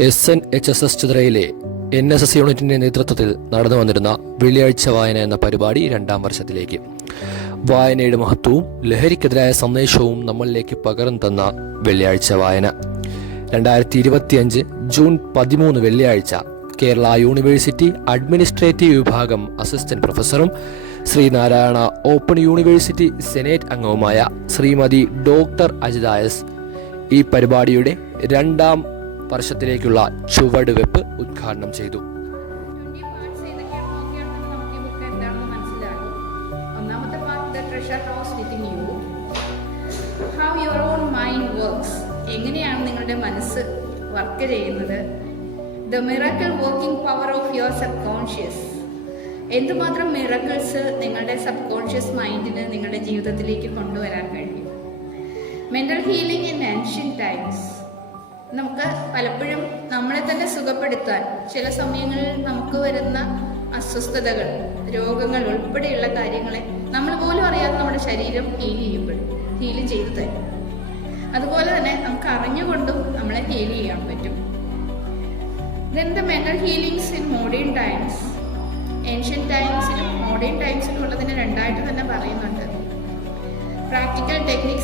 SNHSS ചിത്രയിലെ NSS യൂണിറ്റിന്റെ നേതൃത്വത്തിൽ നടന്നു വന്നിരുന്ന വെള്ളിയാഴ്ച വായന എന്ന പരിപാടി 2ാം വർഷത്തിലേക്ക്. വായനയുടെ മഹത്വവും ലഹരിക്കെതിരായ സന്ദേശവും നമ്മളിലേക്ക് പകർന്നു തന്ന വെള്ളിയാഴ്ച വായന. 2025 ജൂൺ 13 വെള്ളിയാഴ്ച കേരള യൂണിവേഴ്സിറ്റി അഡ്മിനിസ്ട്രേറ്റീവ് വിഭാഗം അസിസ്റ്റന്റ് പ്രൊഫസറും ശ്രീനാരായണ ഓപ്പൺ യൂണിവേഴ്സിറ്റി സെനേറ്റ് അംഗവുമായ ശ്രീമതി ഡോക്ടർ അജിത S ഈ പരിപാടിയുടെ 2ാം വർഷത്തിലേക്കുള്ള ചുവടുവെപ്പ് ഉദ്ഘാടനം ചെയ്തു. ഒന്നാമത്തെ part the treasure house within you. How your own mind works, എങ്ങനെയാണ് നിങ്ങളുടെ മനസ്സ് വർക്ക് ചെയ്യുന്നത്. The miracle working power of your subconscious, എന്തുമാത്രം മിറക്കിൾസ് നിങ്ങളുടെ സബ് കോൺഷ്യസ് മൈൻഡിന് നിങ്ങളുടെ ജീവിതത്തിലേക്ക് കൊണ്ടുവരാൻ കഴിയും. Mental healing in ancient times, നമുക്ക് പലപ്പോഴും നമ്മളെ തന്നെ സുഖപ്പെടുത്താൻ ചില സമയങ്ങളിൽ നമുക്ക് വരുന്ന അസ്വസ്ഥതകൾ, രോഗങ്ങൾ ഉൾപ്പെടെയുള്ള കാര്യങ്ങളെ നമ്മൾ പോലും അറിയാതെ നമ്മുടെ ശരീരം ഹീൽ ചെയ്തു തരും. അതുപോലെ തന്നെ നമുക്ക് അറിഞ്ഞുകൊണ്ടും നമ്മളെ ഹീൽ ചെയ്യാൻ പറ്റും. Then the mental healings in modern times, ancient ടൈംസിലും മോഡേൺ ടൈംസിലും ഉള്ളതിനെ 2ആയിട്ട് തന്നെ പറയുന്നുണ്ട്. Practical techniques